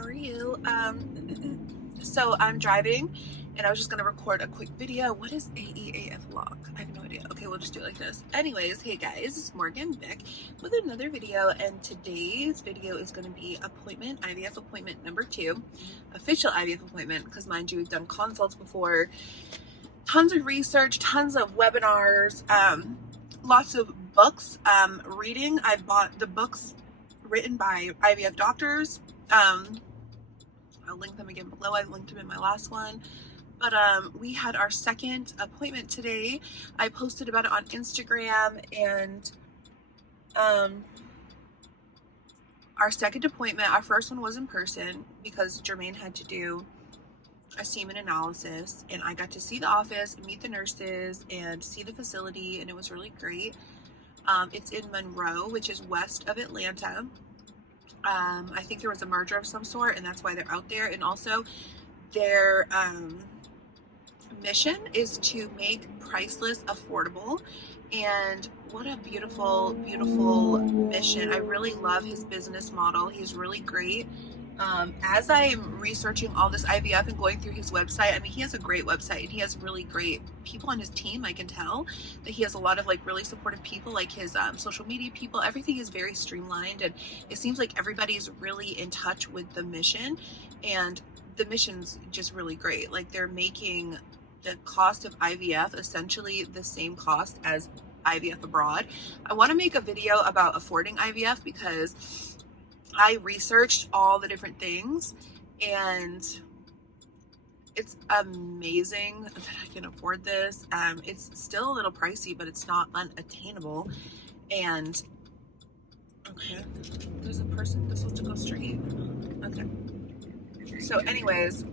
how are you? So I'm driving and I was just gonna record a quick video. What is AEAF vlog? I have no idea. Okay, we'll just do it like this. Anyways, hey guys, it's Morgan back with another video, and today's video is gonna be IVF appointment number 2, official IVF appointment, because mind you, we've done consults before, tons of research, tons of webinars, lots of books, reading. I've bought the books written by IVF doctors. I'll link them again below. I linked them in my last one. But we had our second appointment today. I posted about it on Instagram, and our second appointment, our first one was in person because Jermaine had to do a semen analysis, and I got to see the office, meet the nurses, and see the facility, and it was really great. It's in Monroe, which is west of Atlanta. I think there was a merger of some sort, and that's why they're out there. And also their mission is to make priceless affordable, and what a beautiful mission. I really love his business model. He's really great. As I'm researching all this IVF and going through his website, I mean, he has a great website, and he has really great people on his team. I can tell that he has a lot of like really supportive people, like his social media people. Everything is very streamlined, and it seems like everybody's really in touch with the mission, and the mission's just really great. Like, they're making the cost of IVF essentially the same cost as IVF abroad. I want to make a video about affording IVF because I researched all the different things, and it's amazing that I can afford this. It's still a little pricey, but it's not unattainable. And okay, there's a person that's supposed to go straight. Okay. So anyways,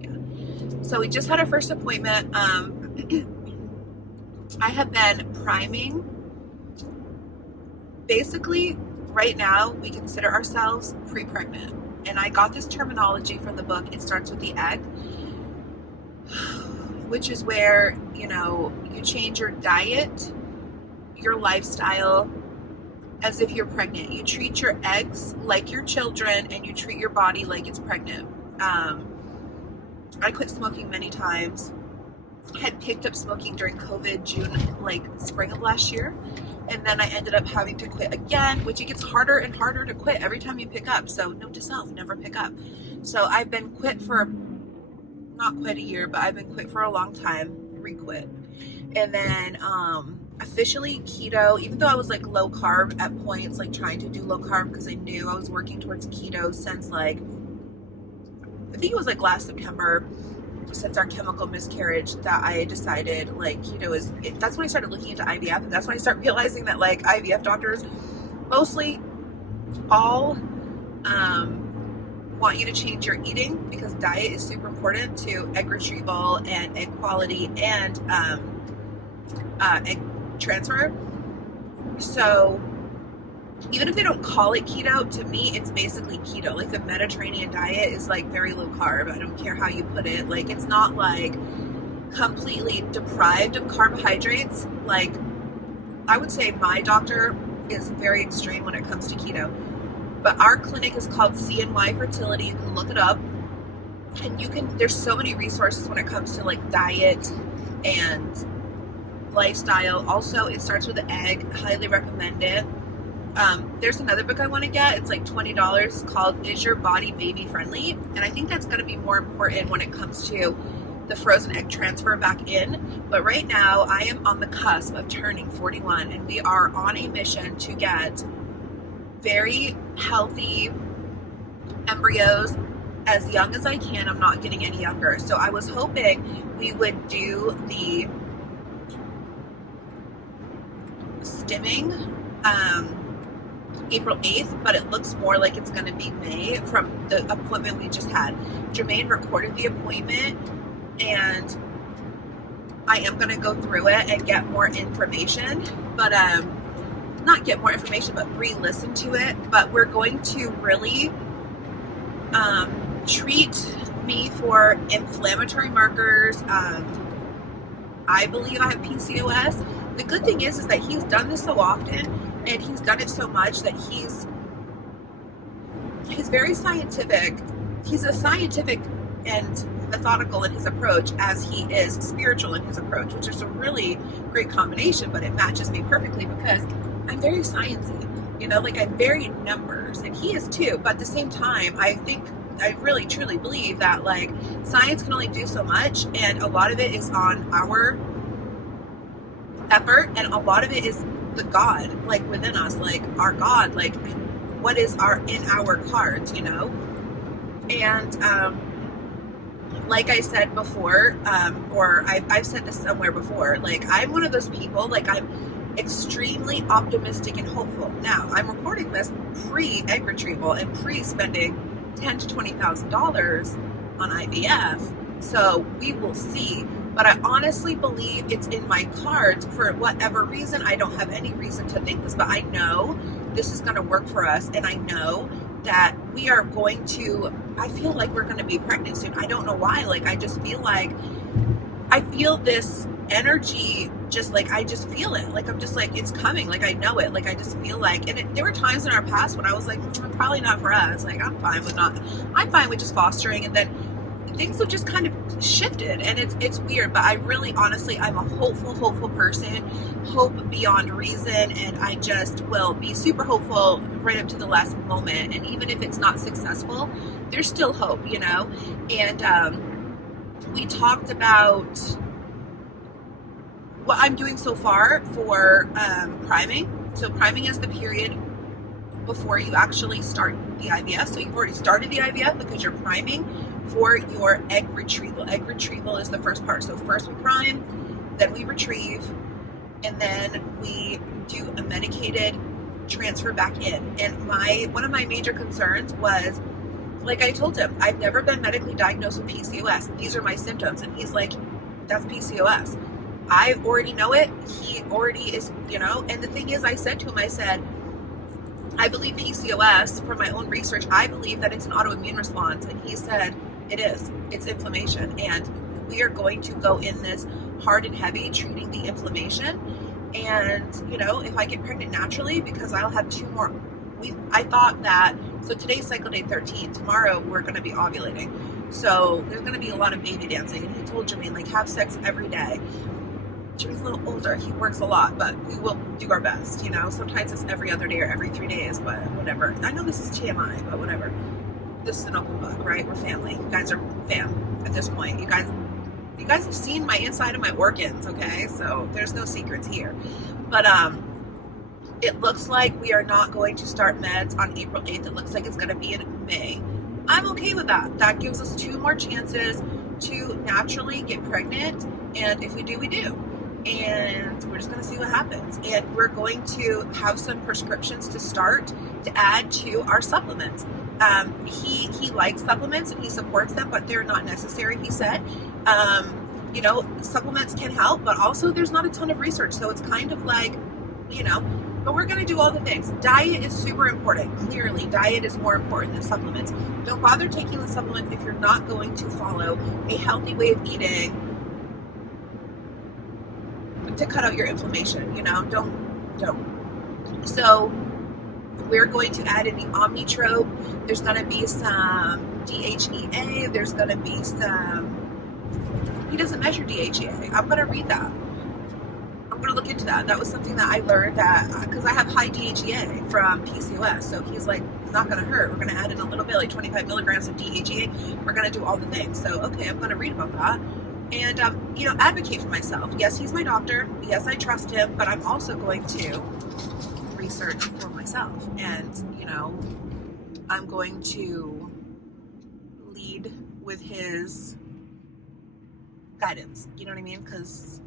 yeah. So we just had our first appointment. I have been priming. Basically, right now, we consider ourselves pre-pregnant. And I got this terminology from the book, It Starts with the Egg, which is where, you know, you change your diet, your lifestyle, as if you're pregnant. You treat your eggs like your children, and you treat your body like it's pregnant. I quit smoking many times. Had picked up smoking during COVID, spring of last year. And then I ended up having to quit again, which it gets harder and harder to quit every time you pick up. So note to self, never pick up. So I've been quit for not quite a year, but I've been quit for a long time, re-quit. And then officially keto, even though I was like low carb at points, like trying to do low carb because I knew I was working towards keto since like, I think it was like last September, since our chemical miscarriage, that I decided like keto is, that's when I started looking into IVF, and that's when I started realizing that like IVF doctors mostly all want you to change your eating, because diet is super important to egg retrieval and egg quality and egg transfer. So even if they don't call it keto, to me it's basically keto. Like, the Mediterranean diet is like very low carb. I don't care how you put it. Like, it's not like completely deprived of carbohydrates. Like, I would say my doctor is very extreme when it comes to keto, but our clinic is called Cny Fertility. You can look it up, and there's so many resources when it comes to like diet and lifestyle. Also, It Starts with the Egg, highly recommend it. There's another book I want to get. It's like $20. It's called Is Your Body Baby Friendly? And I think that's going to be more important when it comes to the frozen egg transfer back in. But right now, I am on the cusp of turning 41, and we are on a mission to get very healthy embryos as young as I can. I'm not getting any younger. So I was hoping we would do the stimming April 8th, but it looks more like it's going to be May from the appointment we just had. Jermaine recorded the appointment, and I am going to go through it and get more information, but not get more information, but re-listen to it. But we're going to really treat me for inflammatory markers. I believe I have PCOS. The good thing is that he's done this so often, and he's done it so much that he's he's very scientific. He's as scientific and methodical in his approach as he is spiritual in his approach, which is a really great combination, but it matches me perfectly because I'm very sciencey, like I'm very numbers, and he is too. But at the same time, I really truly believe that like science can only do so much, and a lot of it is on our effort, and a lot of it is the God like within us, like our God, like what is in our cards, and like I said before, or I've said this somewhere before, like I'm one of those people, like I'm extremely optimistic and hopeful. Now I'm recording this pre-egg retrieval and pre-spending $10,000 to $20,000 on IVF, so we will see. But I honestly believe it's in my cards for whatever reason. I don't have any reason to think this, but I know this is going to work for us, and I know that we are going to, I feel like we're going to be pregnant soon. I don't know why. Like, I just feel like, I feel this energy, just like, I just feel it. Like, I'm just like, it's coming. Like, I know it. Like, I just feel like, and there were times in our past when I was like, probably not for us. Like, I'm fine with just fostering. And then things have just kind of shifted, and it's weird, but I really, honestly, I'm a hopeful person, hope beyond reason, and I just will be super hopeful right up to the last moment. And even if it's not successful, there's still hope, and we talked about what I'm doing so far for priming. So priming is the period before you actually start the IVF. So you've already started the IVF because you're priming for your egg retrieval. Egg retrieval is the first part. So first we prime, then we retrieve, and then we do a medicated transfer back in. And one of my major concerns was, like I told him, I've never been medically diagnosed with PCOS. These are my symptoms. And he's like, that's PCOS. I already know it. He already is, and the thing is, I said to him, I believe PCOS, from my own research, I believe that it's an autoimmune response. And he said, it is. It's inflammation. And we are going to go in this hard and heavy treating the inflammation. And, if I get pregnant naturally, because I'll have 2 more. I thought that, so today's cycle day 13. Tomorrow we're going to be ovulating. So there's going to be a lot of baby dancing. And he told Jimmy, like, have sex every day. Jimmy's a little older. He works a lot, but we will do our best, Sometimes it's every other day or every 3 days, but whatever. I know this is TMI, but whatever. This is an open book, right? We're family. You guys are fam at this point. You guys have seen my inside of my organs, okay? So there's no secrets here. But it looks like we are not going to start meds on April 8th. It looks like it's going to be in May. I'm okay with that. That gives us 2 more chances to naturally get pregnant, and if we do, we do. And we're just going to see what happens. And we're going to have some prescriptions to start to add to our supplements. He likes supplements and he supports them, but they're not necessary, he said. Supplements can help, but also there's not a ton of research. So it's kind of like, but we're going to do all the things. Diet is super important. Clearly, diet is more important than supplements. Don't bother taking the supplements if you're not going to follow a healthy way of eating to cut out your inflammation, don't. So we're going to add in the Omnitrope. There's going to be some DHEA. There's going to be he doesn't measure DHEA. I'm going to read that. I'm going to look into that. That was something that I learned because I have high DHEA from PCOS. So he's like, not going to hurt. We're going to add in a little bit, like 25 milligrams of DHEA. We're going to do all the things. So, okay, I'm going to read about that. And, advocate for myself. Yes, he's my doctor. Yes, I trust him, but I'm also going to research for myself. And, I'm going to lead with his guidance. You know what I mean? Because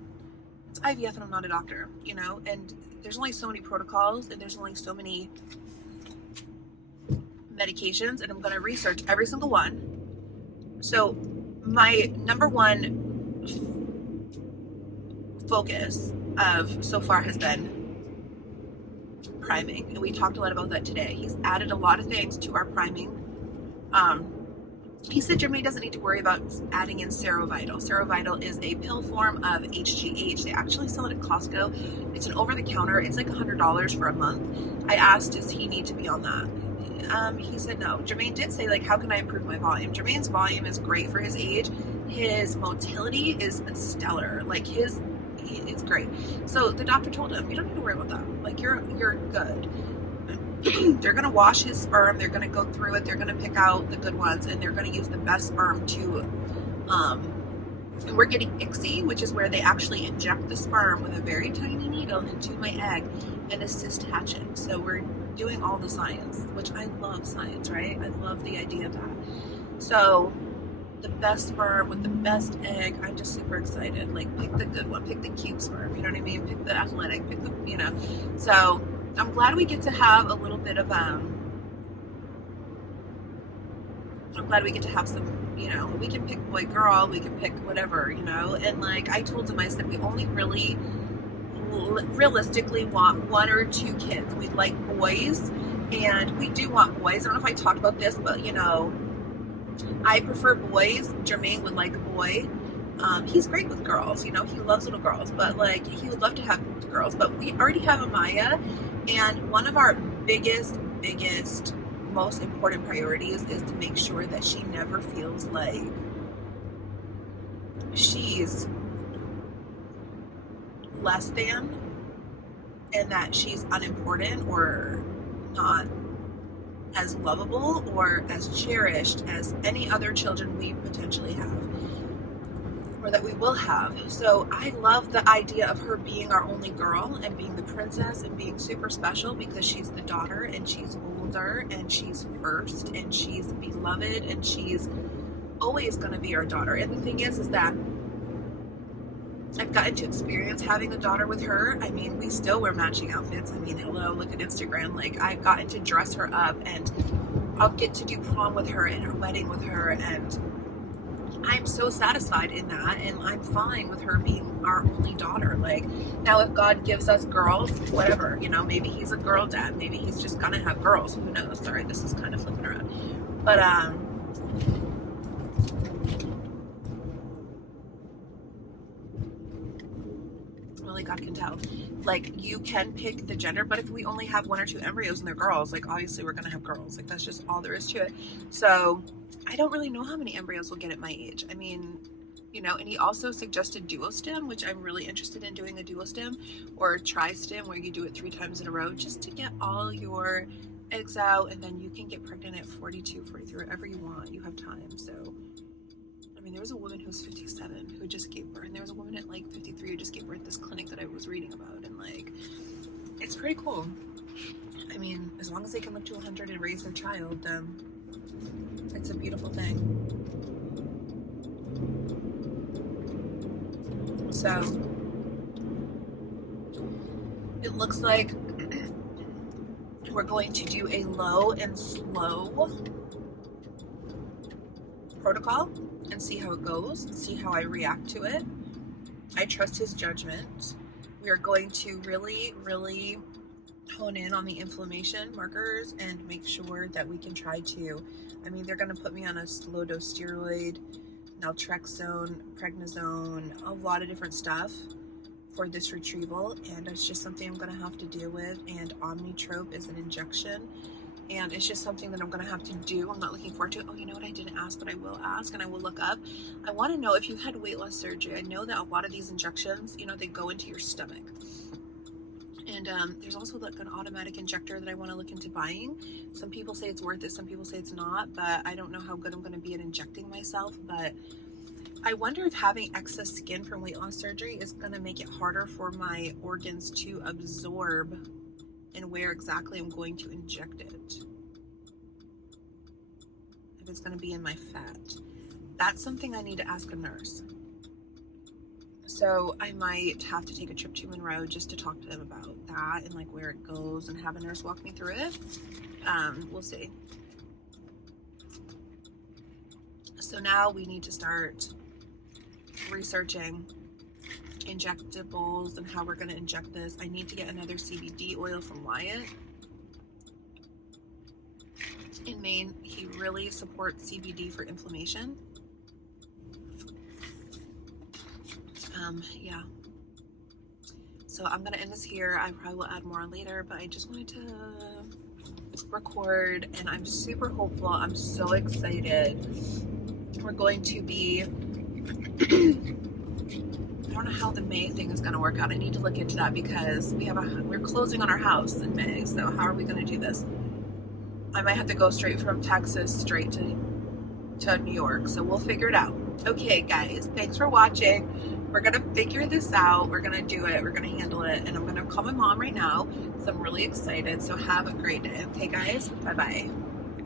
it's IVF and I'm not a doctor, and there's only so many protocols and there's only so many medications, and I'm going to research every single one. So my number one focus of so far has been priming, and we talked a lot about that today. He's added a lot of things to our priming. He said Germany doesn't need to worry about adding in Serovital. Serovital is a pill form of HGH. They actually sell it at Costco. It's an over-the-counter. It's like $100 for a month. I asked, does he need to be on that? he said no. Jermaine did say, like, how can I improve my volume? Jermaine's volume is great for his age. His motility is stellar. Like, it's great. So the doctor told him, you don't need to worry about that. Like, you're good. They're going to wash his sperm. They're going to go through it. They're going to pick out the good ones, and they're going to use the best sperm to, and we're getting Cny, which is where they actually inject the sperm with a very tiny needle into my egg and assist hatching. So we're doing all the science, which I love science, right? I love the idea of that. So the best sperm with the best egg, I'm just super excited. Like, pick the good one, pick the cute sperm, you know what I mean? Pick the athletic, pick the, you know. So I'm glad we get to have a little bit of, I'm glad we get to have some, you know, we can pick boy, girl, we can pick whatever, you know. And like I told him, I said, we only really realistically want 1 or 2 kids. We'd like boys, and we do want boys. I don't know if I talked about this, but you know, I prefer boys. Jermaine would like a boy. He's great with girls, you know, he loves little girls, but like he would love to have girls. But we already have Amaya, and one of our biggest most important priorities is to make sure that she never feels like she's less than, and that she's unimportant or not as lovable or as cherished as any other children we potentially have or that we will have. So I love the idea of her being our only girl and being the princess and being super special because she's the daughter and she's older and she's first and she's beloved and she's always going to be our daughter. And the thing is that I've gotten to experience having a daughter with her. I mean, we still wear matching outfits. I mean, hello, look at Instagram. Like, I've gotten to dress her up, and I'll get to do prom with her and her wedding with her, and I'm so satisfied in that, and I'm fine with her being our only daughter. Like, now if God gives us girls, whatever, you know, maybe he's a girl dad, maybe he's just gonna have girls, who knows. Sorry, this is kind of flipping around, but only God can tell. Like, you can pick the gender, but if we only have 1 or 2 embryos and they're girls, like, obviously we're gonna have girls. Like, that's just all there is to it. So I don't really know how many embryos we'll get at my age. I mean, you know, and he also suggested duostim, which I'm really interested in doing, a duostim or tri-stim, where you do it 3 times in a row just to get all your eggs out, and then you can get pregnant at 42, 43, wherever you want. You have time. So I mean, there was a woman who was 57 who just gave birth, and there was a woman at like 53 who just gave birth at this clinic that I was reading about, and like, it's pretty cool. I mean, as long as they can live to 100 and raise their child, then it's a beautiful thing. So it looks like we're going to do a low and slow protocol and see how it goes and see how I react to it. I trust his judgment. We are going to really hone in on the inflammation markers and make sure that we can try to, I mean, they're going to put me on a slow dose steroid, naltrexone, prednisone, a lot of different stuff for this retrieval, and it's just something I'm going to have to deal with. And Omnitrope is an injection, and it's just something that I'm going to have to do. I'm not looking forward to it. Oh, you know what? I didn't ask, but I will ask, and I will look up. I want to know if you had weight loss surgery. I know that a lot of these injections, you know, they go into your stomach. And there's also like an automatic injector that I want to look into buying. Some people say it's worth it. Some people say it's not, but I don't know how good I'm going to be at injecting myself. But I wonder if having excess skin from weight loss surgery is going to make it harder for my organs to absorb and where exactly I'm going to inject it. If it's going to be in my fat. That's something I need to ask a nurse. So I might have to take a trip to Monroe just to talk to them about that and like where it goes and have a nurse walk me through it. We'll see. So now we need to start researching injectables and how we're going to inject this. I need to get another CBD oil from Wyatt. In Maine, he really supports CBD for inflammation. Yeah. So I'm going to end this here. I probably will add more later, but I just wanted to record, and I'm super hopeful. I'm so excited. We're going to be I don't know how the May thing is going to work out. I need to look into that because we're closing on our house in May. So how are we going to do this? I might have to go straight from Texas straight to New York. So we'll figure it out. Okay, guys, thanks for watching. We're going to figure this out. We're going to do it. We're going to handle it. And I'm going to call my mom right now. So I'm really excited. So have a great day. Okay, guys? Bye-bye.